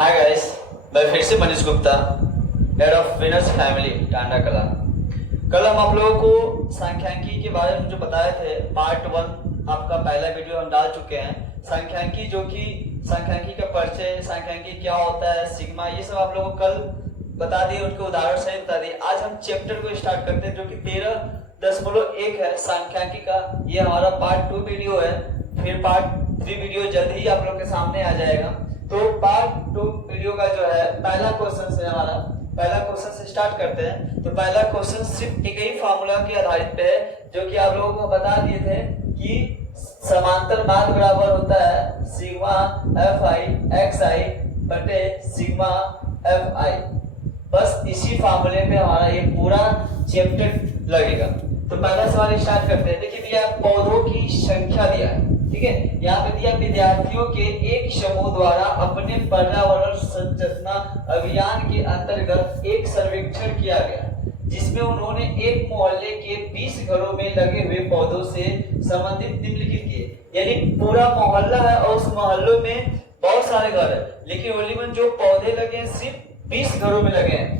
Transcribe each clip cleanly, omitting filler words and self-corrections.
Hi guys, मैं फिर से Manish Gupta, head of winners family Tanda कला। कल हम आप लोगों को सांख्यिकी के बारे में जो बताए थे, पार्ट 1 आपका पहला वीडियो हम डाल चुके हैं। सांख्यिकी जो कि सांख्यिकी का परिचय, सांख्यिकी क्या होता है, सिग्मा, ये सब आप लोगों को कल बता दिए, उनके उदाहरण सहित बता दिए। आज हम चैप्टर को स्टार्ट करते हैं जो कि 13.1 है सांख्यिकी का। ये हमारा पार्ट 2 वीडियो है, फिर पार्ट 3 वीडियो जल्द ही आप लोग के सामने आ जाएगा। तो पार्ट 2 वीडियो का जो है पहला क्वेश्चन है हमारा, पहला क्वेश्चन से स्टार्ट करते हैं। तो पहला क्वेश्चन सिर्फ एक ही फार्मूला के आधारित पे है जो कि आप लोगों को बता दिए थे कि समांतर मार्ग बराबर होता है सिग्मा एफ आई एक्स आई बटे सिग्मा एफ आई। बस इसी फार्मूले पे हमारा ये पूरा चैप्टर लगेगा। तो पहला सवाल स्टार्ट करते हैं। देखिए दिया पौधों की संख्या दिया है, ठीक है। यहाँ पे दिया विद्यार्थियों के एक समूह द्वारा अपने पर्यावरण सचेतना अभियान के अंतर्गत एक सर्वेक्षण किया गया जिसमें उन्होंने एक मोहल्ले के 20 घरों में लगे हुए पौधों से संबंधित निम्नलिखित किए। यानी पूरा मोहल्ला है और उस मोहल्लों में बहुत सारे घर है, लेकिन ओनली जो पौधे लगे हैं सिर्फ 20 घरों में लगे हैं।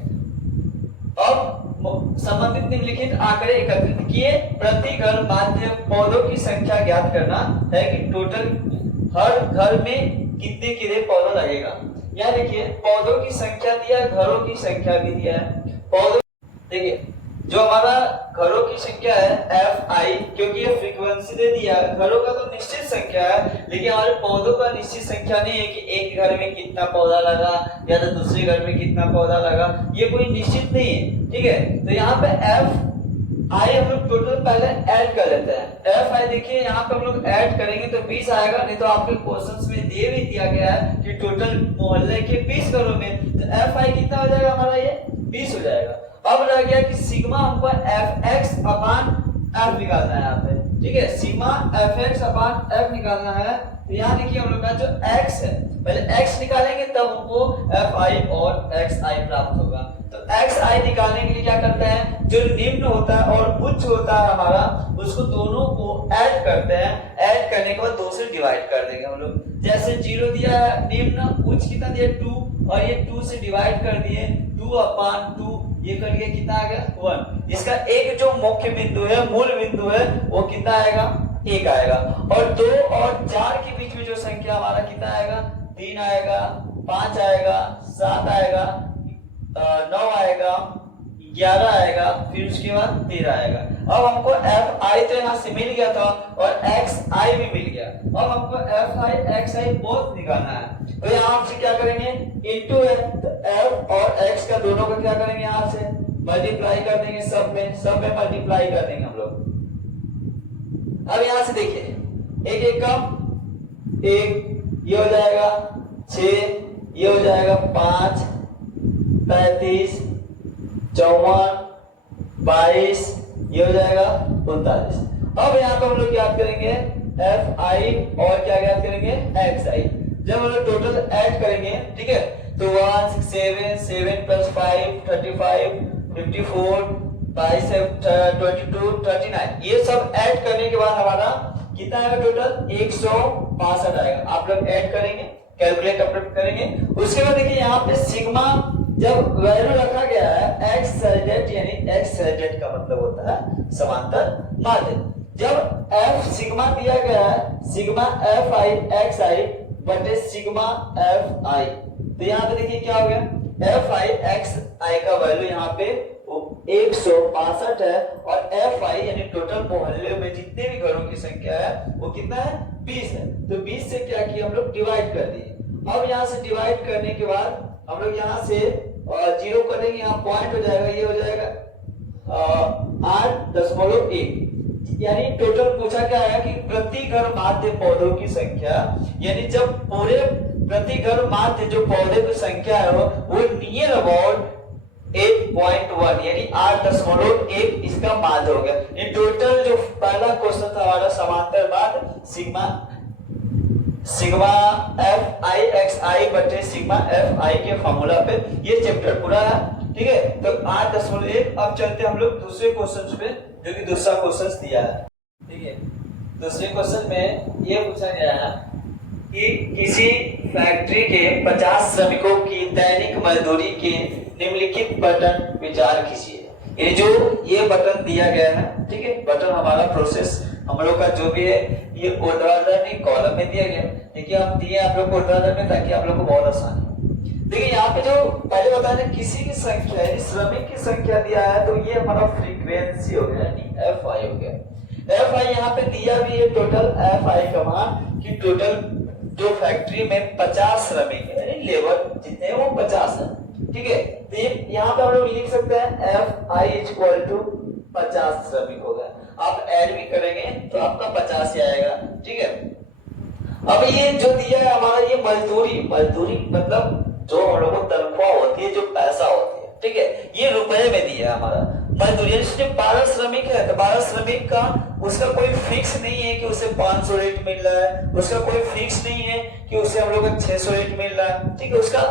अब संबंधित निम्नलिखित आंकड़े एकत्रित किए। प्रति घर माध्य पौधों की संख्या ज्ञात करना है कि टोटल हर घर में कितने पौधा लगेगा। यहाँ देखिए पौधों की संख्या दिया, घरों की संख्या भी दिया है। पौधों देखिए जो हमारा घरों की संख्या है एफ आई, क्योंकि ये फ्रीक्वेंसी दे दिया। घरों का तो निश्चित संख्या है, लेकिन हमारे पौधों का निश्चित संख्या नहीं है कि एक घर में कितना पौधा लगा या तो दूसरे घर में कितना पौधा लगा, ये कोई निश्चित नहीं है, ठीक है। तो यहाँ पे एफ आई हम लोग टोटल पहले ऐड कर लेते हैं। एफ आई देखिए यहाँ पे हम लोग ऐड करेंगे तो 20 आएगा, नहीं तो आपके क्वेश्चंस में दिया गया है कि टोटल मोहल्ले के 20 घरों में, तो एफ आई कितना हो जाएगा हमारा, ये 20 हो जाएगा। अब रह गया कि सिग्मा हमको एफ एक्स अपान एफ निकालना है यहाँ पे, ठीक है। Sigma F x upon F निकालना है। तो यहाँ देखिए हम लोग का जो एक्स है, पहले एक्स निकालेंगे तब हमको एफ आई और एक्स आई प्राप्त होगा। तो एक्स आई निकालने के लिए क्या करते हैं, जो निम्न होता है और उच्च होता है हमारा, उसको दोनों को ऐड करते हैं। ऐड करने के बाद 2 से डिवाइड कर देंगे हम लोग। जैसे 0 दिया है निम्न, उच्च कितना दिया 2, और ये 2 से डिवाइड कर दिए 2 अपान 2, ये कर लिया कितना आ गया 1। इसका एक जो मुख्य बिंदु है, मूल बिंदु है, वो कितना आएगा 1 आएगा। और 2 और 4 के बीच में जो संख्या हमारा कितना आएगा 3 आएगा, 5 आएगा, 7 आएगा, 9 आएगा, 11 आएगा, फिर उसके बाद 13 आएगा। अब हमको एफ आई तो यहाँ से मिल गया था और एक्स आई भी मिल गया। अब हमको F I x I both निकालना है। तो यहाँ आपसे क्या करेंगे, इनटू है तो एफ और एक्स का दोनों का क्या करेंगे, यहाँ से मल्टीप्लाई कर देंगे, सब में मल्टीप्लाई कर देंगे हम लोग। अब यहाँ से देखिए एक एक कम, एक ये हो जाएगा 6, ये हो जाएगा 5, 35, 54, 22, ये हो जाएगा 39। अब यहाँ पे हम लोग याद करेंगे एफ आई और क्या याद करेंगे एक्स आई। जब हम लोग टोटल ऐड करेंगे, ठीक है, तो 1 7 7 प्लस 5 35 54 22 22 39, ये सब ऐड करने के बाद हमारा कितना आएगा टोटल 162 आएगा। आप लोग ऐड करेंगे, कैलकुलेट अपडेट करेंगे। उसके बाद देखिए यहाँ पे सिग्मा जब वैल्यू रखा गया है एक्स सेलेक्टेड, यानी एक्स सेलेक्टेड का मतलब होता है समांतर माध्य। जब एफ सिग्मा दिया गया है सिग्मा एफ आई एक्स आई बटे सिग्मा एफ आई, तो यहाँ पे देखिए क्या हो गया, एफ आई एक्स आई का वैल्यू यहाँ पे 162 है और एफ आई यानी टोटल मोहल्ले में जितने भी घरों की संख्या है वो कितना है 20 है। तो 20 से क्या किया हम लोग डिवाइड कर दिए। अब यहाँ से डिवाइड करने के बाद हम लोग यहाँ से 0 कर देंगे, यहाँ पॉइंट हो जाएगा, ये हो जाएगा 8.1। यानी टोटल पूछा क्या है कि प्रति घर माध्य पौधों की संख्या, यानी जब पूरे प्रति घर माध्य जो पौधे की संख्या है वो नियर अबाउट 8.1 यानी 8.1 इसका माध्य हो गया। ये टोटल जो पहला क्वेश्चन था हमारा समांतर माध्य सिग्मा एफ आई एक्स आई बटे सिग्मा एफ आई के फॉर्मूला पे ये चैप्टर पूरा है, ठीक है। तो 8.1। अब चलते हम लोग दूसरे क्वेश्चन पे, जो कि दूसरा क्वेश्चन दिया है, ठीक है। दूसरे क्वेश्चन में ये पूछा गया है कि किसी फैक्ट्री के 50 श्रमिकों की दैनिक मजदूरी के निम्नलिखित बटन विचार कीजिए। ये जो ये बटन दिया गया है, ठीक है, बटन हमारा प्रोसेस हम लोग का जो भी है ये ऊर्ध्वाधर नहीं कॉलम में दिया गया। देखिए हम दिए आप लोग को ऊर्ध्वाधर में ताकि आप लोग को बहुत आसान है। देखिए यहाँ पे जो पहले बताया किसी की संख्या है, श्रमिक की संख्या दिया है, तो ये हमारा फ्रीक्वेंसी हो गया यानी Fi हो गया। Fi यहाँ पे दिया भी है टोटल Fi का मान कि टोटल जो फैक्ट्री में 50 श्रमिक है यानी लेबर जितने हैं वो 50 है, ठीक है। तो यहाँ पे हम लोग लिख सकते हैं Fi इक्वल टू 50 श्रमिक हो गया। आप ऐड भी करेंगे तो आपका 50 ही आएगा, ठीक है। अब ये जो दिया है हमारा ये मजदूरी मतलब जो हम लोगों को तनख्वाह होती है, जो पैसा होती है, ठीक है, ये रुपए में दिया है हमारा मजदूरी। जैसे 12 श्रमिक है तो 12 श्रमिक का उसका कोई फिक्स नहीं है कि उसे 500 रेट मिल रहा है, उसका कोई फिक्स नहीं है कि उसे हम लोग को 600 रेट मिल रहा है, ठीक है। उसका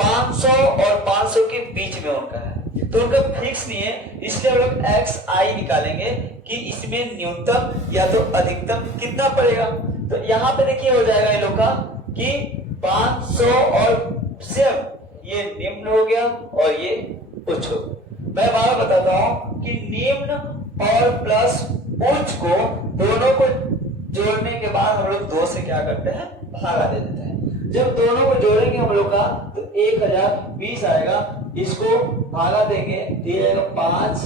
500 और 500 के बीच में उनका है, तो उनका फिक्स नहीं है। इसलिए हम लोग XI निकालेंगे कि इसमें न्यूनतम या तो अधिकतम कितना पड़ेगा। तो यहाँ पे देखिए हो जाएगा इन लोग का कि 500 और सिर्फ ये निम्न हो गया और ये उच्च हो। मैं बार बताता हूं कि निम्न और प्लस उच्च को दोनों को जोड़ने के बाद हम लोग 2 से क्या करते हैं भागा दे देते हैं। जब दोनों को जोड़ेंगे हम लोग का तो 1020 आएगा, इसको भागा देंगे तो ये आएगा 5,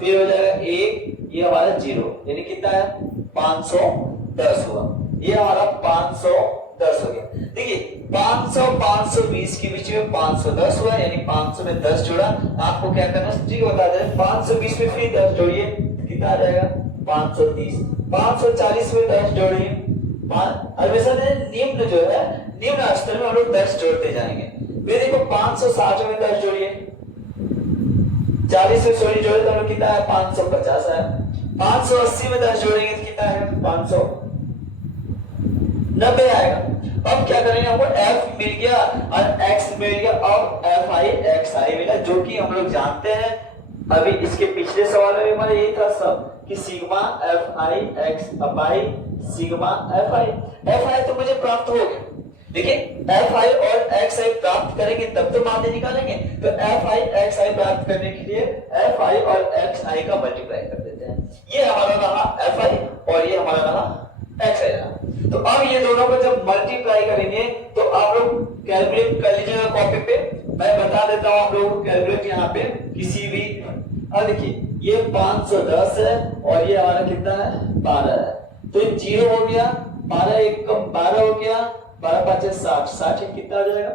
फिर हो जाएगा 1, ये हमारा 0 यानी कितना है 510 हुआ। ये हमारा 510 हो गया। देखिए 500 520 के बीच में 510 हुआ यानी 500 में 10 जोड़ा। आपको क्या करना है ठीक बता दे, 520 में फिर 10 जोड़िए कितना आ जाएगा 530। 540 में 10 जोड़िए, हमेशा निम्न जो है निम्न स्तर में हम लोग 10 जोड़ते जाएंगे। फिर देखो 560 में 10 जोड़िए, 40 में 16 जोड़े तो हम लोग कितना है 550 है। 580 में 10 जोड़ेंगे तो कितना है 590 आएगा। अब क्या करेंगे, हमको F मिल गया और X मिल गया। अब Fi XI मिला जो कि हम लोग जानते हैं, अभी इसके पिछले सवाल में हमारा यही था सब कि सिग्मा Fi X अपाई सिग्मा Fi तो मुझे प्राप्त हो गया। देखिए Fi और Xi प्राप्त करेंगे तब तो माध्य निकालेंगे। तो Fi XI प्राप्त करने के लिए Fi और Xi का मल्टीप्लाई कर देते हैं। ये हमारा रहा Fi और ये हमारा रहा Xi रहा। तो अब ये दोनों को जब मल्टीप्लाई करेंगे तो आप लोग कैलकुलेट कर लीजिएगा कॉपी पे। मैं बता देता हूं आप लोगों को कैलकुलेट यहाँ पे किसी भी। अब देखिए ये 510 है और ये हमारा कितना है 12 है, तो 0 हो गया, 12 1 कम 12 हो गया, 12 5 60, 60 कितना हो जाएगा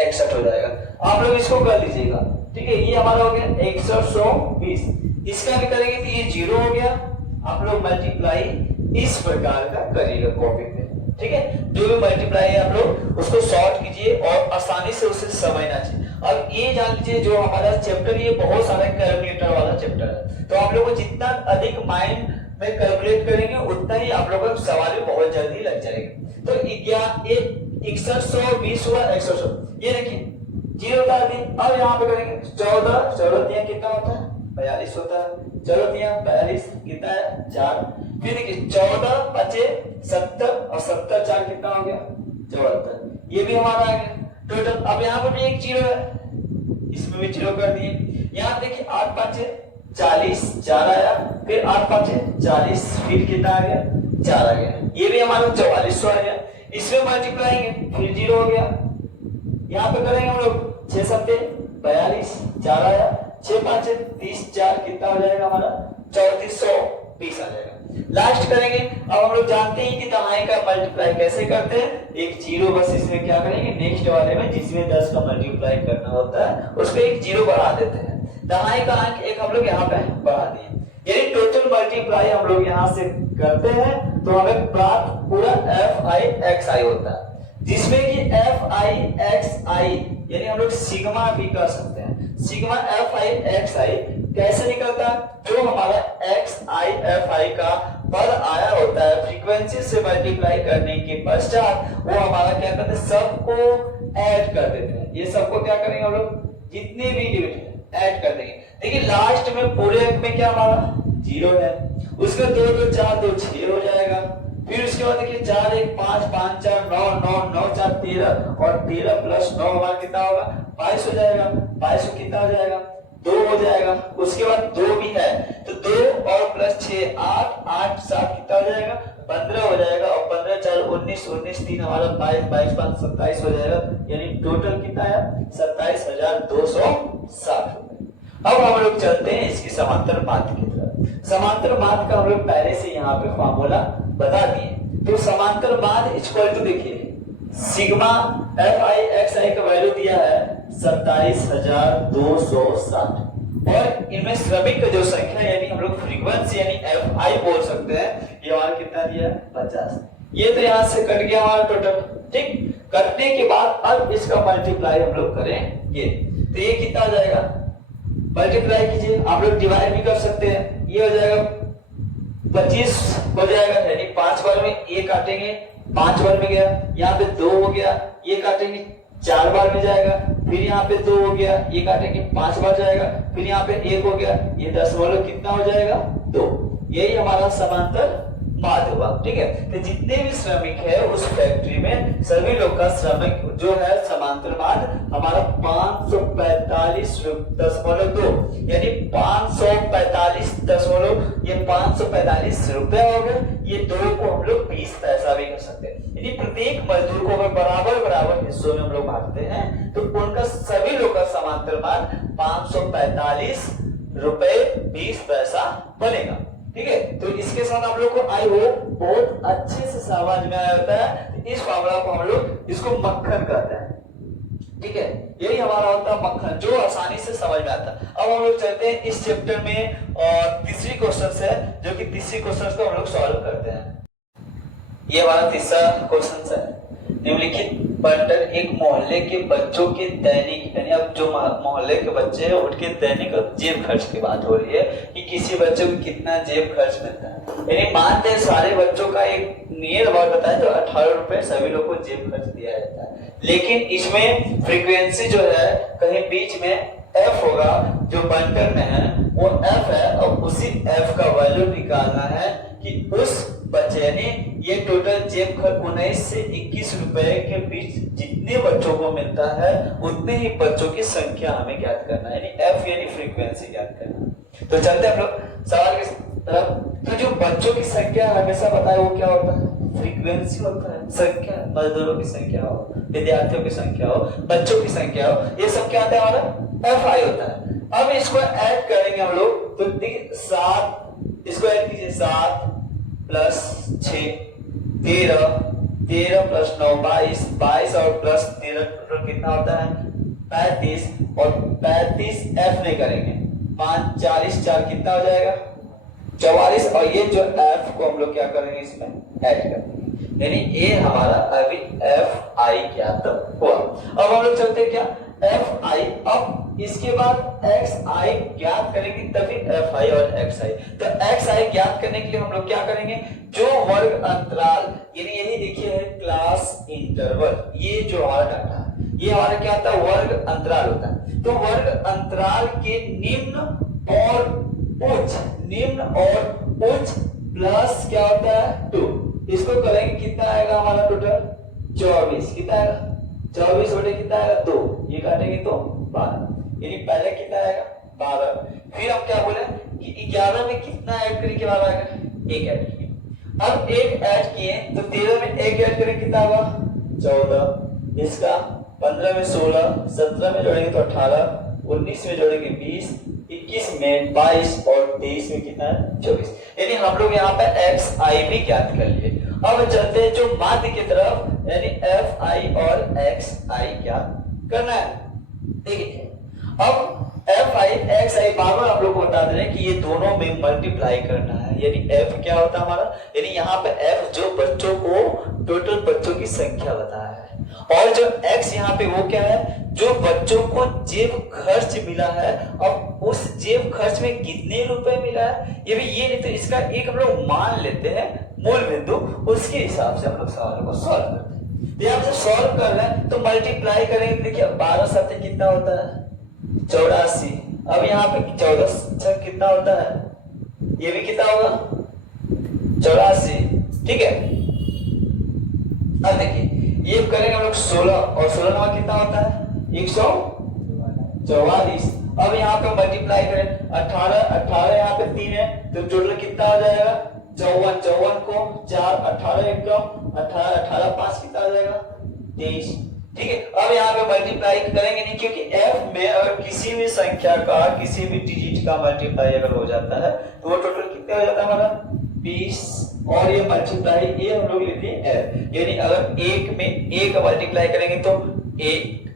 61 हो जाएगा। आप लोग इसको कर लीजिएगा, ठीक है। ये हमारा हो गया 61 120, इसका भी करेंगे तो ये 0 हो गया। आप लोग मल्टीप्लाई इस प्रकार का करिएगा कॉपी पे, ठीक है। जो भी मल्टीप्लाई है आप लोग उसको सॉर्ट कीजिए और आसानी से उसे समझना चाहिए। अब ये जान लीजिए जो हमारा चैप्टर ये बहुत सारा कैलकुलेटर वाला चैप्टर है, तो आप लोग को जितना अधिक माइंड में कैलकुलेट करेंगे उतना ही आप लोगों को सवाल भी बहुत जल्दी लग जाएगा। तो 6120 हुआ 100, ये देखिए 0 डाल दिए। अब यहाँ पे करेंगे 14 दिया कितना होता है 42 होता है। चलो दिया 42 कितना है 4। फिर देखिए 14 5 70 और 70 4 कितना हो गया 74, ये भी हमारा आ गया टोटल। अब यहाँ पर भी एक 0 है, इसमें भी 0 कर दिए। यहाँ देखिए 8 5 40 4 आया, फिर 8 5 40, फिर कितना आ गया 4 आ गया, ये भी हमारा 4400 आ गया। इसमें मल्टीप्लाई फिर 0 हो गया। यहाँ पे करेंगे हम लोग 6 7 42 4 आया, 6 5 30 4 कितना हो जाएगा हमारा 3420 आ जाएगा। लास्ट करेंगे। अब हम लोग जानते हैं कि दहाई का मल्टीप्लाई कैसे करते हैं, एक 0 बस इसमें क्या करेंगे नेक्स्ट वाले में जिसमें 10 का मल्टीप्लाई करना होता है उसको एक 0 बढ़ा देते हैं। दहाई का अंक एक हम लोग यहाँ पे बढ़ा दिए, यानी टोटल मल्टीप्लाई हम लोग यहाँ से करते हैं तो हमें प्राप्त पूरा Fi XI होता है, जिसमें कि Fi XI यानी हम लोग सिग्मा भी कर सकते हैं। सिग्मा Fi XI कैसे निकलता है, जो हमारा XI Fi का पद आया होता है फ्रीक्वेंसी से मल्टीप्लाई करने के पश्चात वो हमारा क्या करते हैं सबको ऐड कर देते हैं। ये सबको क्या करेंगे हम लोग जितने भी लिमिट ऐड कर देंगे। देखिए लास्ट में पूरे अंक में क्या हमारा 0 है, उसका 2 2 4 2 6 हो जाएगा, फिर उसके बाद देखिए 4 1 5 5 4 9 9 9 4 13 और 13 प्लस 9 हमारा कितना होगा 22 हो जाएगा। 22 को कितना हो जाएगा 2 हो जाएगा। उसके बाद 2 भी है तो 2 और प्लस 6 8 8 7 कितना हो जाएगा 15 हो जाएगा और 15 4 19 19 3 हमारा 22 22 5 27 हो जाएगा। यानी टोटल कितना है 27,260। अब हम लोग चलते हैं इसकी समांतर माध्य की तरफ। समांतर माध्य का हम लोग पहले से यहाँ पे फॉर्मूला बता दिए। तो समांतर माध्य इक्वल टू देखिए सिग्मा एफ आई एक्स आई का वैल्यू दिया है 27,260 और इनमें श्रमिक का जो संख्या यानी हम लोग फ्रीक्वेंसी यानी एफ आई बोल सकते हैं ये हमारा कितना दिया है 50। ये तो यहाँ से कट गया हमारा टोटल। ठीक, कटने के बाद अब इसका मल्टीप्लाई हम लोग करेंगे तो ये कितना हो जाएगा मल्टीप्लाई कीजिए। आप लोग डिवाइड भी कर सकते हैं। ये हो जाएगा 25 हो जाएगा यानी 5 बार में ये काटेंगे 5 बार में गया। यहाँ पे 2 हो गया ये काटेंगे 4 बार में जाएगा। फिर यहाँ पे 2 हो गया ये काटेंगे 5 बार जाएगा। फिर यहाँ पे 1 हो गया ये 10 वालों कितना हो जाएगा 2। यही हमारा समांतर माध्य हुआ। ठीक है, तो जितने भी श्रमिक है उस फैक्ट्री में सभी लोग का श्रमिक जो है समांतर माध्य हमारा 545.2 यानी 545 ये 545 रुपए हो गए। ये 2 को हम लोग 20 पैसा भी कर सकते हैं। यानी प्रत्येक मजदूर को अगर बराबर बराबर हिस्सों में हम लोग बांटते हैं तो उनका सभी लोग का समांतर माध्य 545 रुपए 20 पैसा बनेगा। ठीक है, तो इसके साथ आप लोग को आई होप बहुत अच्छे से समझ में आया होता है। इस फार्मूला को हम लोग इसको मक्खन कहते हैं। ठीक है, यही हमारा होता है मक्खन जो आसानी से समझ में आता है। अब हम लोग चलते हैं इस चैप्टर में और तीसरी क्वेश्चन है जो कि तीसरी क्वेश्चन को हम लोग सॉल्व करते हैं। ये हमारा तीसरा क्वेश्चन है। निम्नलिखित बंटन एक मोहल्ले के बच्चों के दैनिक यानी अब जो मोहल्ले के बच्चे हैं उनके दैनिक जेब खर्च की बात हो रही है कि किसी बच्चे को कितना जेब खर्च मिलता है। यानी मानते हैं सारे बच्चों का एक नियर अबाउट बताया तो 18 रुपए सभी लोग को जेब खर्च दिया जाता है। लेकिन इसमें फ्रीक्वेंसी जो है कहीं बीच में एफ होगा जो बंटन में है वो एफ है और उसी एफ का वैल्यू निकालना है कि उस बच्चे ने ये टोटल जेब खर्च 19 से 21 रुपए के बीच जितने बच्चों को मिलता है उतने ही बच्चों की संख्या हमें ज्ञात करना है। यानी एफ यानी फ्रीक्वेंसी ज्ञात करना। तो चलते हम लोग सवाल की तरफ। तो जो बच्चों की संख्या हमेशा बताए वो क्या होता है फ्रीक्वेंसी होता है। संख्या मजदूरों की संख्या हो विद्यार्थियों की संख्या हो बच्चों की संख्या हो ये सब क्या होता है हमारा एफ आई होता है। अब इसको ऐड करेंगे हम लोग तो देखिए 7 इसको ऐड कीजिए 7 प्लस 6 13 13 प्लस 9 22 22 और प्लस 13 टोटल कितना होता है 35 और 35 एफ नहीं करेंगे 5 40 4 कितना हो जाएगा 44 और ये जो एफ को हम लोग क्या करेंगे इसमें ऐड करेंगे। यानी ये हमारा अभी एफ आई ज्ञात हुआ। अब हम लोग चलते क्या एफ आई। अब इसके बाद एक्स आई ज्ञात करेंगे तभी एफ आई और एक्स आई। तो एक्स आई ज्ञात करने के लिए हम लोग क्या करेंगे जो वर्ग अंतराल यानी यही देखिए है क्लास इंटरवल। ये जो हमारा डाटा है ये हमारा क्या होता है वर्ग अंतराल होता है। तो वर्ग अंतराल के निम्न और उच्च प्लस क्या होता है 2 इसको करेंगे कितना आएगा हमारा टोटल 24 कितना आएगा 24 बटे कितना आएगा 2 ये काटेंगे तो 12 यानी पहले कितना आएगा 12। फिर हम क्या बोले कि 11 में कितना ऐड करें के बाद आएगा 1 ऐड किए। अब 1 ऐड किए तो 13 में 1 ऐड करें कितना होगा 14 इसका 15 में 16 17 में जोड़ेंगे तो 18 19 में जोड़ेंगे 20 21 में 22 और 23 में कितना है 24। यानी हम लोग यहाँ पे एक्स आई भी ज्ञात कर लिए। अब चलते हैं जो माध्य की तरफ यानी एफ आई और एक्स आई ज्ञात करना है। देखिए अब एफ आई एक्स आई बार बार आप लोग को बता दे रहे हैं कि ये दोनों में मल्टीप्लाई करना है। यानी एफ क्या होता है हमारा यानी यहाँ पे एफ जो बच्चों को टोटल बच्चों की संख्या बताया है और जो एक्स यहाँ पे वो क्या है जो बच्चों को जेब खर्च मिला है। अब उस जेब खर्च में कितने रुपए मिला है ये भी ये नहीं तो इसका एक हम लोग मान लेते हैं मूल बिंदु उसके हिसाब से हम लोग सवाल को सॉल्व करते हैं। यहाँ से सॉल्व कर रहे हैं तो मल्टीप्लाई करेंगे देखिए 12 7 कितना होता है 84। अब यहाँ पे 14 कितना होता है ये भी कितना होगा 84 ठीक है। अब देखिए ये करेंगे हम लोग 16 और 16 नंबर कितना होता है 144। अब यहाँ पे मल्टीप्लाई करें 18 18 यहाँ पे 3 है तो टोटल कितना हो जाएगा 54 54 को 4 18 एकदम 18 18 5 कितना हो जाएगा 23। ठीक है। अब यहाँ पे मल्टीप्लाई करेंगे नहीं क्योंकि f में अगर किसी भी संख्या का किसी भी डिजिट का मल्टीप्लाई अगर हो जाता है तो वो टोटल कितना हो जाता है हमारा 20 और ये मल्टीप्लाई ये हम लोग लेते हैं f, यानी अगर एक में a का मल्टीप्लाई करेंगे तो a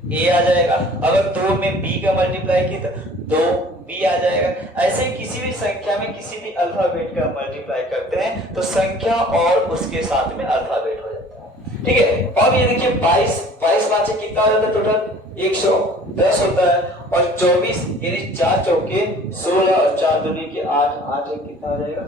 आ जाएगा, अगर 2 में b का मल्टीप्लाई किया तो 2b आ जाएगा। ऐसे ही किसी भी संख्या में किसी भी अल्फाबेट का मल्टीप्लाई करते हैं तो संख्या और उसके साथ में अल्फाबेट हो जाता है। ठीक है। अब ये देखिए 22 5 से कितना हो जाता है टोटल 110 होता है और 24 यानी 4 चौके 16 और 4 दूनी के 8 8 कितना हो जाएगा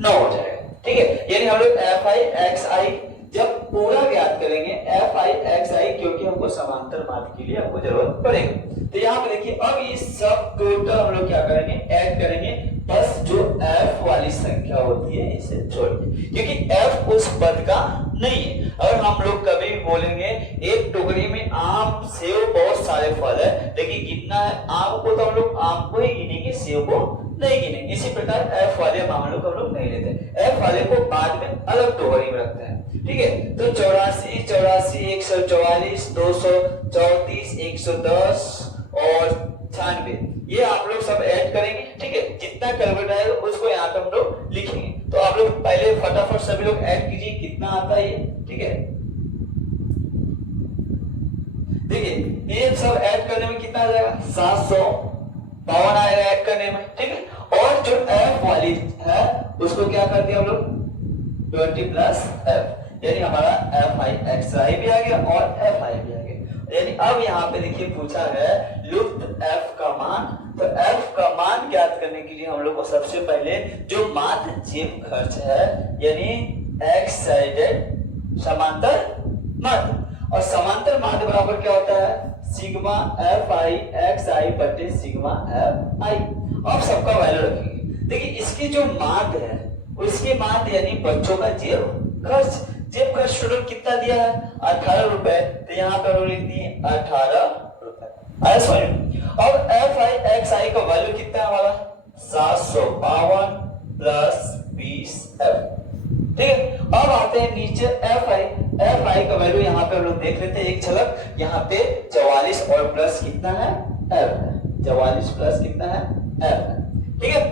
9 हो जाएगा। ठीक है। यानी हम लोग fi xi जब पूरा ज्ञात करेंगे fi xi क्योंकि हमको समांतर माध्य के लिए हमको जरूरत पड़ेगी। तो यहाँ पे देखिए अब ये सब टोटल हम लोग क्या करेंगे ऐड करेंगे बस जो f वाली संख्या होती है इसे छोड़ के, क्योंकि f उस पद का नहीं है। अगर हम लोग कभी भी बोलेंगे एक टोकरी में आम सेव बहुत सारे फल है लेकिन गिनना है आम को तो हम लोग आम को ही गिनेंगे सेव को नहीं गिनेंगे। इसी प्रकार f वाले मामलों को हम लोग नहीं लेते, f वाले को बाद में अलग टोकरी में रखते हैं। ठीक है। तो 84 84 144 234 110 और 96 ये आप लोग सब ऐड करेंगे। ठीक है। जितना कैलकुलेट आएगा उसको यहाँ पे हम लोग लिखेंगे। तो आप लोग पहले फटाफट सभी लोग ऐड कीजिए कितना आता है ये। ठीक है। देखिए ये सब ऐड करने में कितना आ जाएगा 752 आएगा ऐड करने में। ठीक है। और जो f वाली है उसको क्या कर दिया हम लोग 20 प्लस f, यानी हमारा fi xi भी आ गया और fi भी आ गया। यानी अब यहाँ पे देखिए पूछा है लुप्त f का मान, तो f का मान ज्ञात करने के लिए हम लोग को सबसे पहले जो माध्य जेब खर्च है यानी x साइडेड समांतर माध्य, और समांतर माध्य बराबर क्या होता है सिग्मा fi xi बटे सिग्मा fi। अब सबका वैल्यू रखेंगे। देखिए इसकी जो माध्य है उसके माध्य यानी बच्चों का जेब खर्च टोटल कितना दिया है 18 रुपए, तो यहाँ पे लिख दिए 18 रुपए। अब fi xi का वैल्यू कितना है हमारा 752 प्लस 20f। ठीक है। अब आते हैं नीचे fi का वैल्यू यहाँ पे हम लोग देख लेते हैं एक झलक। यहाँ पे 44 और प्लस कितना है f, 44 प्लस कितना है f। ठीक है।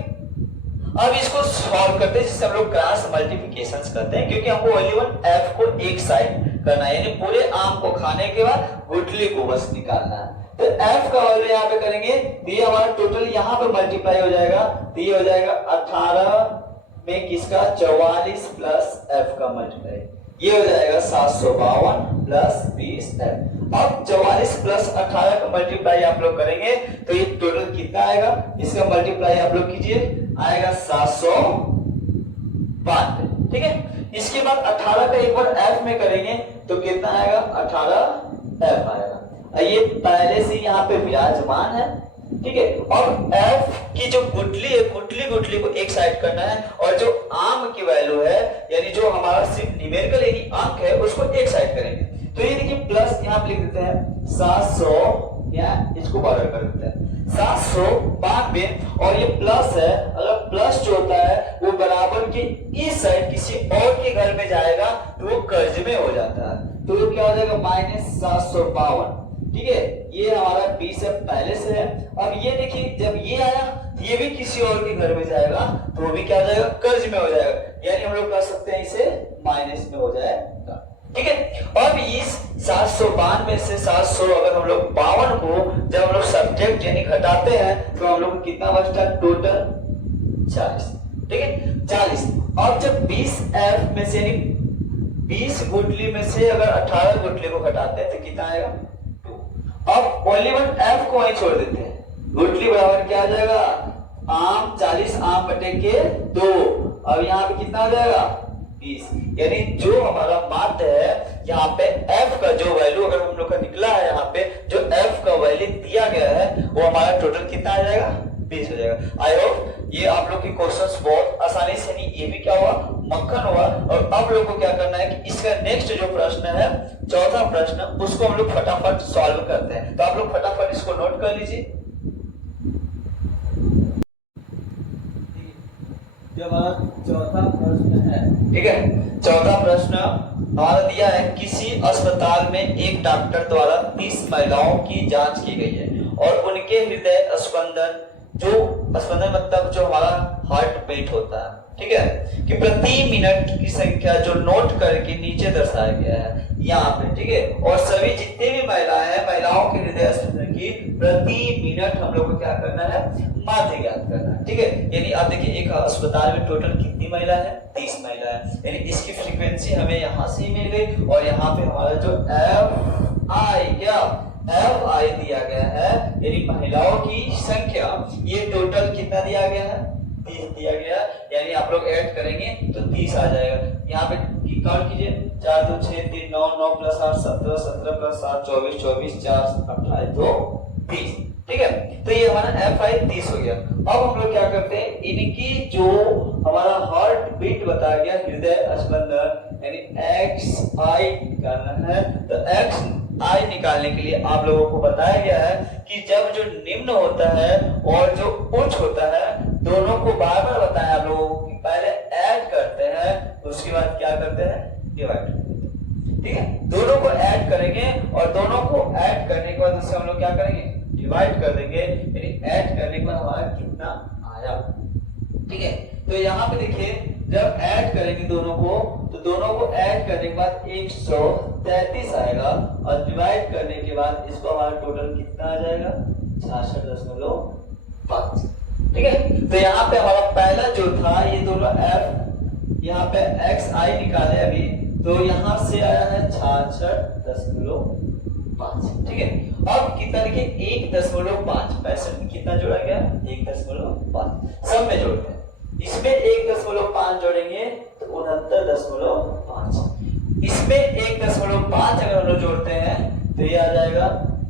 अब इसको सॉल्व करते हैं जिससे हम लोग क्रॉस मल्टीप्लिकेशंस करते हैं, क्योंकि हमको ओनली वन f को एक साइड करना है, यानी पूरे आम को खाने के बाद गुठली को बस निकालना है। तो f का वैल्यू यहाँ पे करेंगे तो ये हमारा टोटल यहाँ पे मल्टीप्लाई हो जाएगा, तो ये हो जाएगा 18 में किसका 44 प्लस f का मल्टीप्लाई, ये हो जाएगा 752 प्लस 20f। अब 44 प्लस 18 का मल्टीप्लाई आप लोग करेंगे तो ये टोटल कितना आएगा, इसका मल्टीप्लाई आप लोग कीजिए, आएगा 792। ठीक है। इसके बाद 18 का एक बार f में करेंगे तो कितना आएगा 18f आएगा। ये पहले से यहाँ पे विराजमान है। ठीक है। और f की जो गुठली है गुठली को एक साइड करना है और जो आम की वैल्यू है यानी जो हमारा सिर्फ न्यूमेरिकल यानी अंक है उसको एक साइड करेंगे। तो ये देखिए प्लस यहाँ पे लिख देते हैं 700 या इसको बराबर कर देते हैं 792 और ये प्लस है, अगर प्लस जो होता है वो बराबर के इस साइड किसी और के घर में जाएगा तो वो कर्ज में हो जाता है, तो वो क्या हो जाएगा -752। ठीक है। ये हमारा 20 पहले से है। अब ये देखिए जब ये आया ये भी किसी और के घर में जाएगा तो वो भी क्या हो जाएगा कर्ज में हो जाएगा, यानी हम लोग कह सकते हैं इसे माइनस में हो जाएगा। ठीक है। अब इस 792 से 700 अगर हम लोग 52 को जब हम लोग सब्जेक्ट यानी घटाते हैं तो हम लोग को कितना बचता है टोटल 40। ठीक है 40। अब जब 20f में से यानी 20 गुठली में से अगर 18 गुठली को घटाते हैं तो कितना आएगा 2। अब ओनली वन f को वहीं छोड़ देते हैं, गुठली बराबर क्या आ जाएगा आम 40 आम बटे के 2। अब यहाँ पे कितना आ जाएगा 20, यानी जो हमारा माध्य है यहाँ पे f का जो वैल्यू अगर हम लोग का निकला है, यहाँ पे जो f का वैल्यू दिया गया है वो हमारा टोटल कितना आ जाएगा 20 हो जाएगा। आई होप ये आप लोग की क्वेश्चंस बहुत आसानी से नहीं, ये भी क्या हुआ मक्खन हुआ। और अब लोग को क्या करना है कि इसका नेक्स्ट जो प्रश्न है, चौथा प्रश्न, उसको हम लोग फटाफट सॉल्व करते हैं। तो आप लोग फटाफट इसको नोट कर लीजिए। जो हमारा चौथा प्रश्न है, ठीक है, चौथा प्रश्न हमारा दिया है, किसी अस्पताल में एक डॉक्टर द्वारा 30 महिलाओं की जांच की गई है और उनके हृदय स्पंदन, जो स्पंदन मतलब जो हमारा हार्ट बीट होता है, ठीक है, कि प्रति मिनट की संख्या जो नोट करके नीचे दर्शाया गया है यहाँ पे, ठीक है, और सभी जितने भी महिलाएं हैं, महिलाओं के हृदय स्पंदन की प्रति मिनट हम लोग को क्या करना है, माध्य ज्ञात करना है, ठीक है। यानी आप देखिए एक अस्पताल में टोटल कितनी महिला है, 30 महिला है, यानी इसकी फ्रीक्वेंसी हमें यहाँ से ही मिल गई। और यहाँ पे हमारा जो एफ आई दिया गया है, यानी महिलाओं की संख्या, ये टोटल कितना दिया गया है, 30 दिया गया। यानी आप लोग ऐड करेंगे तो 30 आ जाएगा। यहाँ पे काउंट कीजिए, 4 2 6 3 9 9 प्लस 8 17 17 प्लस 7 24 24 4 28 2 30, ठीक है। तो ये हमारा एफ आई 30 हो गया। अब हम लोग क्या करते हैं, इनकी जो हमारा हार्ट बीट बताया गया, हृदय स्पंदन, यानी एक्स आई निकालना है। तो एक्स आई निकालने के लिए आप लोगों को बताया गया है कि जब जो निम्न होता है और जो उच्च होता है, दोनों को बार बार बताया आप लोगों को, पहले ऐड करते हैं, उसके बाद क्या करते हैं, डिवाइड, ठीक है। दोनों को ऐड करेंगे और दोनों को ऐड करने के बाद उससे हम लोग क्या करेंगे, डिवाइड कर देंगे। यानी ऐड करने के बाद हमारा कितना आया, ठीक है। तो यहाँ पे देखिए, जब ऐड करेंगे दोनों को, तो दोनों को ऐड करने के बाद 133 आएगा और डिवाइड करने के बाद इसको हमारा टोटल कितना आ जाएगा, 66.5, ठीक है। तो यहाँ पे हमारा पहला जो था, ये दोनों एफ, यहाँ पे एक्स आई निकाले अभी, तो यहाँ से आया है 66.5, ठीक है। अब कितना देखिए, 1.5 65 में कितना जोड़ा गया, 1.5 सब में जोड़ते हैं। इसमें 1.5 जोड़ेंगे तो 69.5, इसमें 1.5 अगर हम लोग जोड़ते हैं तो ये आ जाएगा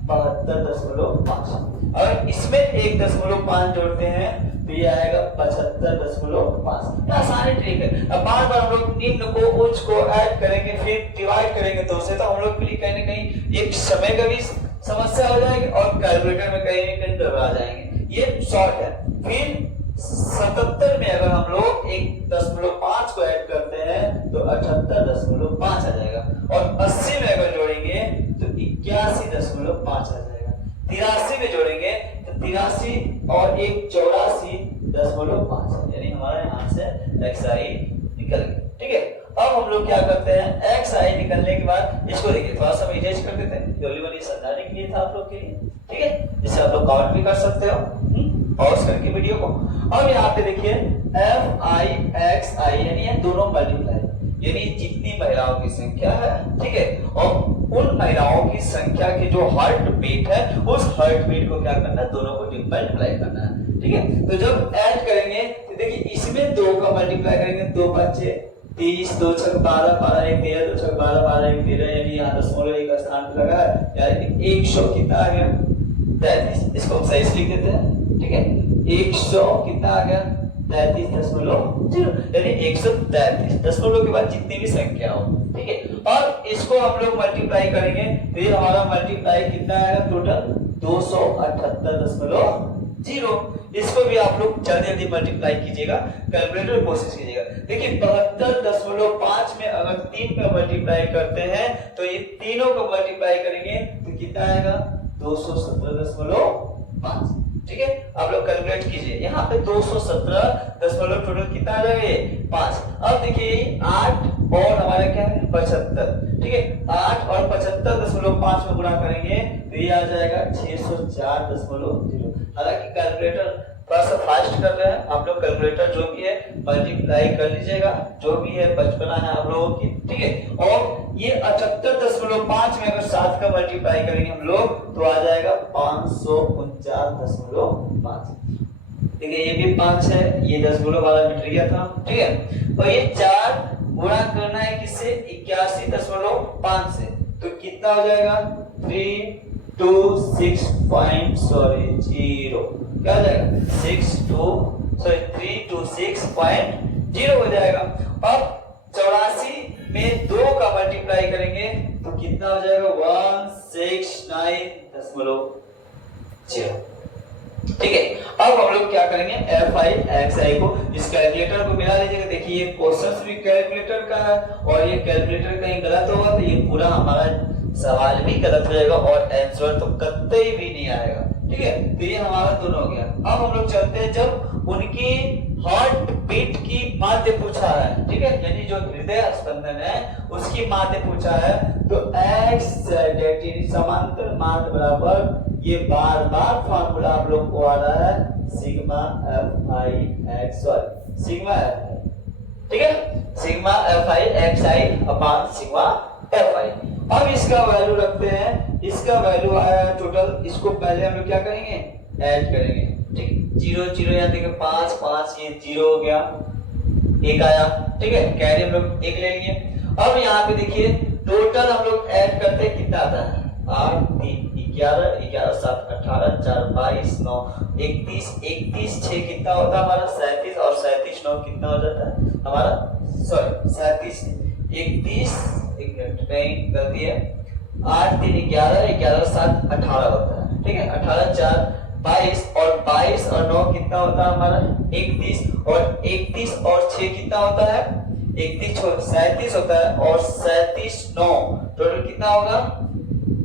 72.5, और इसमें 1.5 जोड़ते हैं तो ये आएगा 75.5। आसानी ट्रिक है। अब बार बार हम लोग निम्न को उच्च को ऐड करेंगे, फिर डिवाइड करेंगे, तो उससे तो हम लोग के लिए कहीं ना कहीं एक समय का भी समस्या हो जाएगी और कैलकुलेटर में कहीं ना कहीं गड़बड़ा जाएंगे। ये शॉर्ट है। फिर 77 में अगर हम लोग 1.5 को ऐड करते हैं तो 78.5 आ जाएगा, और 80 में अगर जोड़ेंगे तो 81.5 आ जाएगा। 83 में जोड़ेंगे तो 83 और 1 84.5, यानी हमारा यहाँ से एक्स आई निकल गया, ठीक है। अब हम लोग क्या करते हैं, एक्स आई निकलने के बाद इसको देखिए थोड़ा सा इरेज कर देते हैं, केवल ये समझाने के लिए था आप लोग के लिए, ठीक है। इससे आप लोग काउंट भी कर सकते हो पॉज करके वीडियो को। अब यहाँ पे देखिए एफ आई एक्स आई, यानी ये दोनों मल्टीप्लाई, यानी जितनी महिलाओं की संख्या है, ठीक है, और उन महिलाओं की संख्या की जो हार्ट बीट है, उस हार्ट बीट को क्या करना है, दोनों को मल्टीप्लाई करना है, ठीक है। तो जब ऐड करेंगे तो देखिए इसमें 2 का मल्टीप्लाई करेंगे, 2 5 30, 2 6 12 12 1 13, 2 6 12 12 1 13, यानी यहाँ दशमलव एक स्थान पे लगा है, यानी 100 कितना आ गया, 33। इसको हम सही से लिख देते हैं, ठीक है। 100 कितना आ गया, 33.0, यानी 133 दशमलव के बाद जितनी भी संख्या हो, ठीक है। और इसको हम लोग मल्टीप्लाई करेंगे तो ये हमारा मल्टीप्लाई कितना आएगा, टोटल 278.0। इसको भी आप लोग जल्दी जल्दी मल्टीप्लाई कीजिएगा, कैलकुलेटर में कोशिश कीजिएगा। देखिए 72.5 में अगर 3 का मल्टीप्लाई करते हैं तो ये तीनों को मल्टीप्लाई करेंगे तो कितना आएगा, 217.5, ठीक है। आप लोग कैलकुलेट कीजिए, यहाँ पे 217 टोटल कितना आ जाएगा, ये 5। अब देखिए 8 और हमारा क्या है, 75, ठीक है। 8 और 75.5 में गुणा करेंगे तो ये आ जाएगा 604.0। हालांकि कैलकुलेटर थोड़ा सा फास्ट कर रहे हैं, आप लोग कैलकुलेटर जो भी है मल्टीप्लाई कर लीजिएगा, जो भी है बचपना है आप लोगों की, ठीक है। और ये 78.5 में अगर 7 का मल्टीप्लाई करेंगे हम लोग तो आ जाएगा 549.5, ठीक है। ये भी 5 है, ये 10 वाला मिट गया था, ठीक है। और ये 4 गुणा करना है किससे, 81.5 से, तो कितना हो जाएगा, 326 0 क्या हो जाएगा, 326.0, जीरो हो जाएगा। अब 84 में 2 का मल्टीप्लाई करेंगे तो कितना हो जाएगा 169.0। ठीक है, अब हम लोग क्या करेंगे fi xi को इस कैलकुलेटर को मिला लीजिएगा। देखिए ये क्वेश्चन भी कैलकुलेटर का है और ये कैलकुलेटर कहीं गलत होगा तो ये पूरा हमारा सवाल भी गलत हो जाएगा और आंसर तो कतई भी नहीं आएगा। ठीक है, तो ये हमारा दोनों हो गया। अब हम लोग चलते हैं जब उनकी हार्ट बीट की माध्य पूछा है, ठीक है, यानी जो हृदय स्पंदन है उसकी माध्य पूछा है तो x समांतर माध्य बराबर ये बार बार फॉर्मूला आप लोग को आ रहा है sigma fi x sigma f, ठीक है, सिग्मा fi xi अपान सिग्मा fi। अब इसका वैल्यू रखते हैं, इसका वैल्यू आया टोटल, इसको पहले हम लोग क्या करेंगे ऐड करेंगे। ठीक, 0 0 यहाँ देखिए 5 5 ये 0 हो गया, 1 आया। ठीक है, कैरी हम लोग 1 ले लेंगे। अब यहाँ पे देखिए टोटल हम लोग ऐड करते हैं कितना आता है 8 3 11 11 7 18 4 22 9 31 31 6 कितना होता है हमारा 37 और 37 9 कितना हो जाता है हमारा सॉरी 37 31 एक मिनट कहीं गलती है 8 3 11 11 7 18 होता है। ठीक है, 18 4 22 और 22 और 9 कितना होता है हमारा 31 और 31 और 6 कितना होता है 31 37 होता है और 37 9 टोटल कितना होगा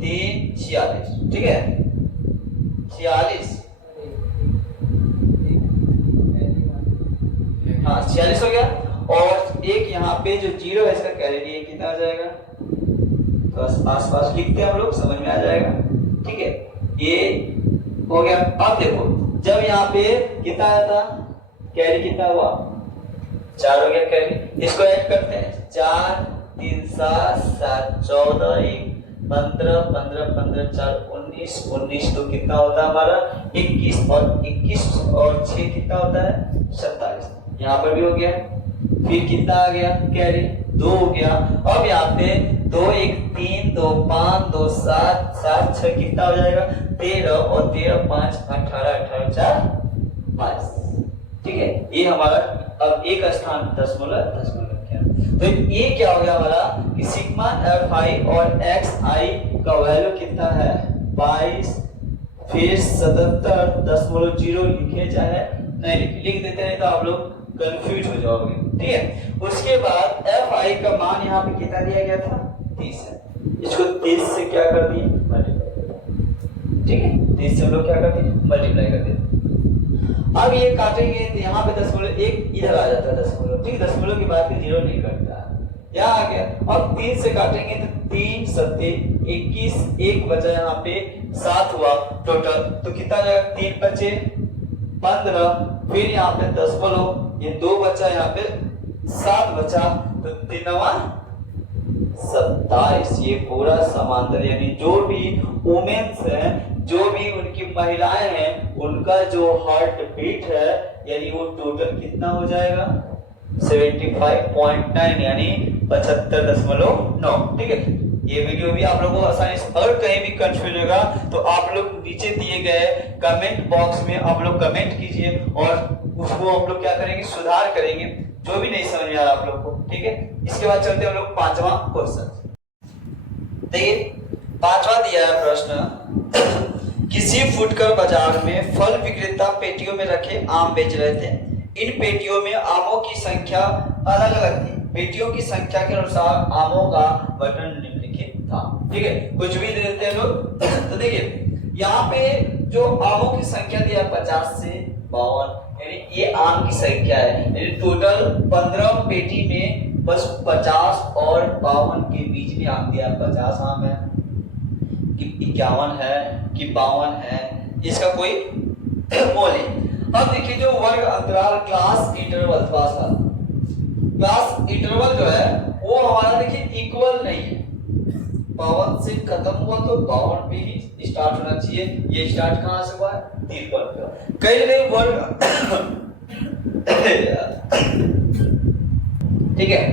3 46। ठीक है, 46 हाँ 46 हो गया और एक यहाँ पे जो 0 है इसका कैरी लिए कितना आ जाएगा तो आस पास लिखते हैं हम लोग समझ में आ जाएगा। ठीक है, ये हो गया। अब देखो जब यहाँ पे कितना आया था कैरी कितना हुआ 4 हो गया कैरी, इसको ऐड करते हैं 4 3 7 7 14 1 15 15 15 4 19 19 तो कितना होता है हमारा 21 और 21 और 6 कितना होता है 27। यहाँ पर भी हो गया, फिर कितना आ गया कैरी 2 हो गया। अब यहाँ पे 2 1 3 2 5 2 7 7 6 कितना हो जाएगा 13 और 13 5 18 18 4 22। ठीक है, ये हमारा अब एक स्थान दशमलव दशमलव क्या, तो ये क्या हो गया हमारा कि सिग्मा fi और xi का वैल्यू कितना है 22 फिर 77.0 लिखे चाहे नहीं लिख देते हैं तो आप लोग कंफ्यूज हो जाओगे। ठीक है, उसके बाद fi का मान यहाँ पे कितना दिया गया था 30 है, इसको 30 से क्या कर दिए मल्टीप्लाई कर दिए। ठीक है, 30 से हम लोग क्या कर दिए मल्टीप्लाई कर दिए। अब ये काटेंगे तो यहाँ पे 1 इधर आ जाता है दशमलव। ठीक, दशमलव के बाद फिर 0 नहीं कटता, यहाँ आ गया। अब 3 से काटेंगे तो 3 7 21 1 बचा यहाँ पे 7 हुआ टोटल, तो कितना जाएगा 3 बचे 15 फिर यहाँ पे दशमलव ये 2 बचा यहाँ पे 7 बचा तो 3 27। ये पूरा समांतर यानी जो भी वुमेन्स हैं जो भी उनकी महिलाएं हैं उनका जो हार्ट बीट है यानी वो टोटल कितना हो जाएगा 75.9 यानी 75.9। ठीक है, ये वीडियो भी आप लोगों को आसानी से अगर कहीं भी कंफ्यूज होगा तो आप लोग नीचे दिए गए कमेंट बॉक्स में आप लोग कमेंट कीजिए और उसको हम लोग क्या करेंगे सुधार करेंगे जो भी नहीं समझ में आ रहा आप लोग को। ठीक है, इसके बाद चलते हैं हम लोग 5वां क्वेश्चन। देखिए 5वां दिया है प्रश्न, किसी फुटकर बाजार में फल विक्रेता पेटियों में रखे आम बेच रहे थे। इन पेटियों में आमों की संख्या अलग अलग थी, पेटियों की संख्या के अनुसार आमों का वर्णन निम्नलिखित था। ठीक है, कुछ भी दे देते हैं लोग। तो देखिए यहाँ पे जो आमों की संख्या दिया 50 से 52 यानी ये आम की संख्या है, यानी टोटल 15 पेटी में बस 50 और 52 के बीच में आम दिया 50 आम है कि 51 है कि 52 है, इसका कोई मोल नहीं। अब देखिए जो वर्ग अंतराल क्लास इंटरवल क्लास इंटरवल जो है वो हमारा देखिए इक्वल नहीं है, 52 से खत्म हुआ तो 52 पे ही स्टार्ट होना चाहिए। ये स्टार्ट कहां से हुआ है 53 का। कई वर्ग ठीक है,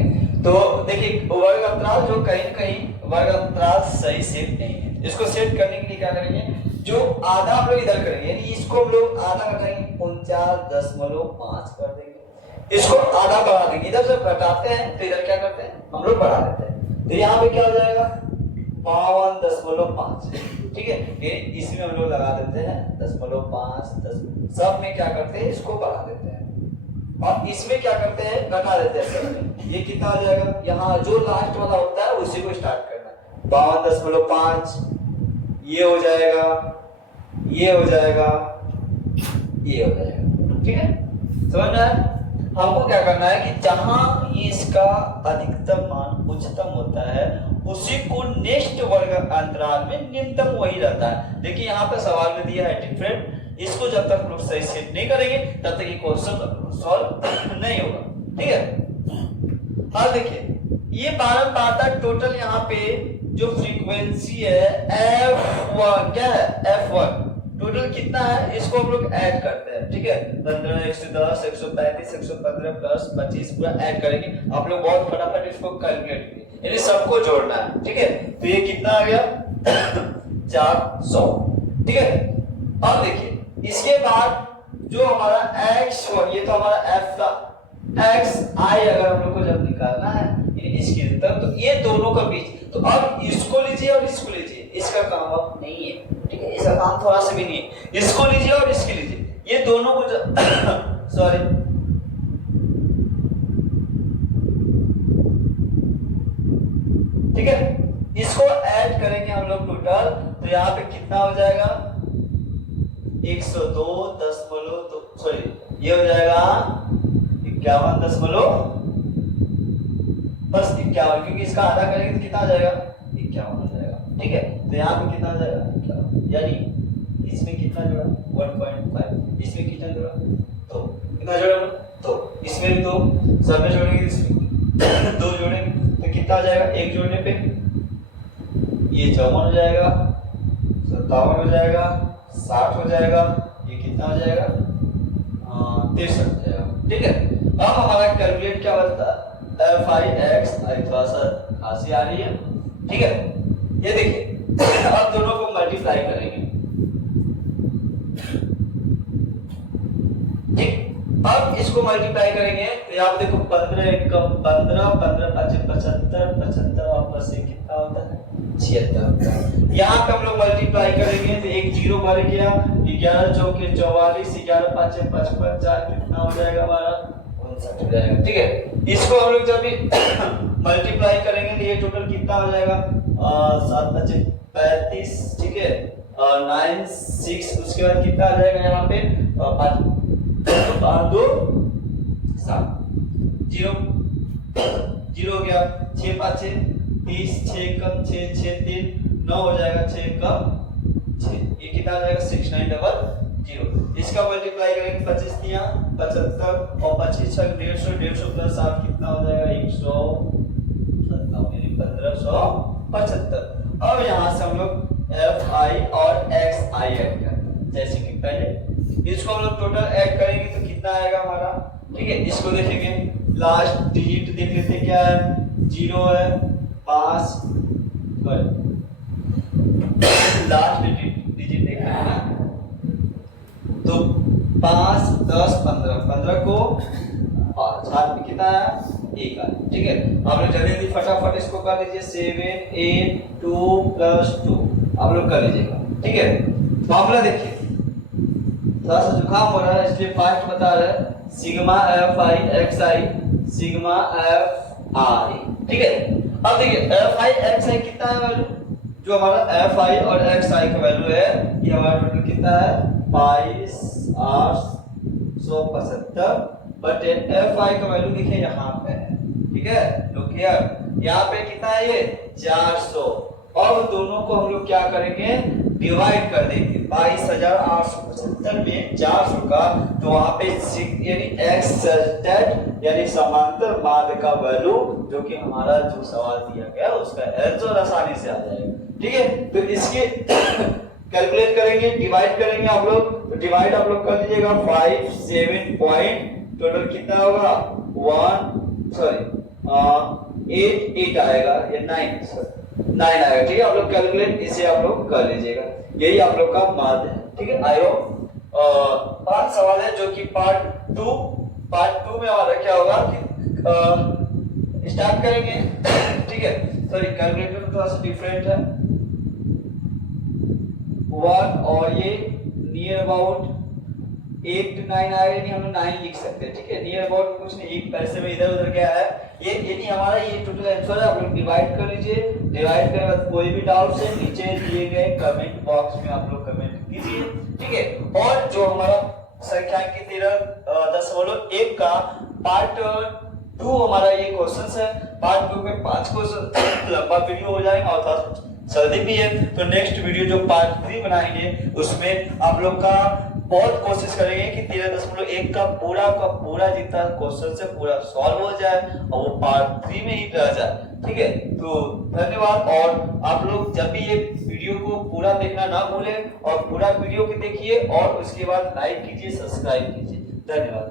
तो देखिए वर्ग अंतराल जो कहीं कहीं वर्ग अंतराल सही सेट नहीं है, इसको सेट करने के लिए क्या करेंगे जो आधा हम लोग इधर करेंगे यानी इसको हम लोग आधा करेंगे 49.5 कर देंगे, इसको आधा बढ़ा देंगे, इधर से घटाते हैं तो इधर क्या करते हैं हम लोग बढ़ा देते हैं, तो यहाँ पे क्या हो जाएगा 52.5, ठीक है। फिर इसमें हम लोग लगा देते हैं 10.5, 10, सब में क्या करते हैं इसको बढ़ा देते हैं और इसमें क्या करते हैं घटा देते हैं सब में। ये कितना हो जाएगा, यहाँ जो लास्ट वाला होता है उसी को स्टार्ट करना है। 52.5 ये हो जाएगा, ये हो जाएगा, ये हो जाएगा, ठीक है। समझ में आया? हमको क्या करना है कि जहां इसका अधिकतम मान उच्चतम होता है उसी को नेक्स्ट वर्ग अंतराल में निम्नतम वही रहता है। देखिए यहाँ पे सवाल में दिया है डिफरेंट, इसको जब तक लोग सही सेट नहीं करेंगे तब तक ये क्वेश्चन सॉल्व नहीं होगा, ठीक है। हाँ देखिए ये बारह पाता टोटल यहाँ पे जो फ्रीक्वेंसी है F1, क्या है F1 टोटल कितना है, इसको हम लोग ऐड करते हैं, ठीक है। 15, 110, 135, 115 प्लस 25 पूरा ऐड करेंगे। आप लोग बहुत फटाफट इसको कैलकुलेट कीजिए, यानी सबको जोड़ना है, ठीक है। तो ये कितना आ गया 400, ठीक है। अब देखिए इसके बाद जो हमारा x1, ये तो हमारा f था, xi अगर हम लोग को जब निकालना है इसके अंदर, तो ये दोनों का बीच, तो अब इसको लीजिए और इसको लीजिए, इसका काम अब नहीं है, ठीक है, इसका काम थोड़ा सा भी नहीं है। इसको लीजिए और इसके लीजिए, ये दोनों को सॉरी ठीक है, इसको ऐड करेंगे हम लोग टोटल, तो यहाँ पे कितना हो जाएगा 102.2, सॉरी ये हो जाएगा 51 बस 51, क्योंकि इसका आधा करेंगे तो कितना आ जाएगा 51 हो जाएगा, ठीक है। तो यहाँ पे कितना आ जाएगा 51, यानी इसमें कितना जुड़ा 1.5, इसमें कितना जुड़ा तो कितना जुड़ा तो इसमें भी तो सब में जोड़ेंगे, इसमें 2 जोड़ेंगे तो कितना आ जाएगा, 1 जोड़ने पे ये 54 हो जाएगा, 57 हो जाएगा, 60 हो जाएगा, ये कितना हो जाएगा 63 हो जाएगा, ठीक है। अब हमारा कैलकुलेट क्या बनता है f(i)x, थोड़ा सा खांसी आ रही है, ठीक है। ये देखिए अब दोनों को मल्टीप्लाई करेंगे, ठीक। अब इसको मल्टीप्लाई करेंगे तो यहाँ देखो 15 एकम 15, 15 5 75, 75 वापस से कितना होता है 76। यहाँ पे हम लोग मल्टीप्लाई करेंगे तो एक जीरो बढ़ गया, 11 चौके 44, 11 5 55, 4 कितना हो जाएगा हमारा 59 हो जाएगा, ठीक है। इसको हम लोग जब भी मल्टीप्लाई करेंगे तो ये टोटल कितना हो जाएगा 7 5 35, ठीक है, 9 6, उसके बाद कितना आ जाएगा यहाँ पे 5 2 7, 0 0 हो गया, 6 5 30, 6 कम 6 6 3 9 हो जाएगा, 6 कम 6, ये कितना आ जाएगा 6900। इसका मल्टीप्लाई करेंगे 25 तिया 75 और 25 छक 150, 150 प्लस 7 कितना हो जाएगा 1575। अब यहाँ से हम लोग fi और xi ऐड करते हैं, जैसे कि पहले इसको हम लोग टोटल ऐड करेंगे तो कितना आएगा हमारा, ठीक है। इसको देखेंगे लास्ट डिजिट देख लेते क्या है, 0 है 5, लास्ट डिजिट देख लेते हैं तो 5 10 15, 15 को 5 हाथ में कितना है 1 है, ठीक है। आप लोग जल्दी जल्दी फटाफट इसको कर लीजिए, 7 8 2 + 2 आप लोग कर लीजिएगा, ठीक है। मामला देखिए थोड़ा सा जुकाम हो रहा है इसलिए फास्ट बता रहे हैं, sigma fi xi sigma fi, ठीक है। अब देखिए fi xi कितना है वैल्यू, जो हमारा fi और xi का वैल्यू है ये हमारा टोटल कितना है 22,875 बट fi का वैल्यू देखिए यहाँ पे है, ठीक है। लुक हियर यहाँ पे कितना है ये 400, और दोनों को हम लोग क्या करेंगे डिवाइड कर देंगे 22,875 में 400 का, तो वहां पे यानी x सटेट यानी समांतर मार्ग का वैल्यू जो कि हमारा जो सवाल दिया गया उसका आंसर आसानी से आ जाएगा, ठीक है। तो इसके कैलकुलेट करेंगे, डिवाइड करेंगे आप लोग, तो डिवाइड आप लोग कर लीजिएगा 5 7 पॉइंट टोटल कितना होगा 8 आएगा या 9 आएगा, ठीक है। आप लोग कैलकुलेट इसे आप लोग कर लीजिएगा, यही आप लोग का माध्य है, ठीक है। आई होप 5 सवाल है जो कि पार्ट 2 पार्ट 2 में हमारा क्या होगा कि स्टार्ट करेंगे ठीक है। सॉरी कैलकुलेटर थोड़ा सा डिफरेंट है 1 और ये नियर अबाउट 8 to 9 आएगा, नहीं हम 9 लिख सकते हैं ठीक है। नियर अबाउट कुछ नहीं, एक पैसे में इधर उधर गया है ये यानी हमारा ये टोटल आंसर है। आप लोग डिवाइड कर लीजिए, डिवाइड करने के बाद कोई भी डाउट है नीचे दिए गए कमेंट बॉक्स में आप लोग कमेंट कीजिए ठीक है। और जो हमारा संख्यांकी 13.1 का पार्ट 2 हमारा ये क्वेश्चन है। पार्ट 2 में 5 क्वेश्चन लंबा वीडियो हो जाएगा और था जल्दी भी है, तो नेक्स्ट वीडियो जो पार्ट 3 बनाएंगे उसमें आप लोग का बहुत कोशिश करेंगे कि 13.1 का पूरा जितना क्वेश्चन से पूरा सॉल्व हो जाए और वो पार्ट 3 में ही रह जाए ठीक है। तो धन्यवाद, और आप लोग जब भी ये वीडियो को पूरा देखना ना भूलें और पूरा वीडियो को देखिए और उसके बाद लाइक कीजिए, सब्सक्राइब कीजिए। धन्यवाद।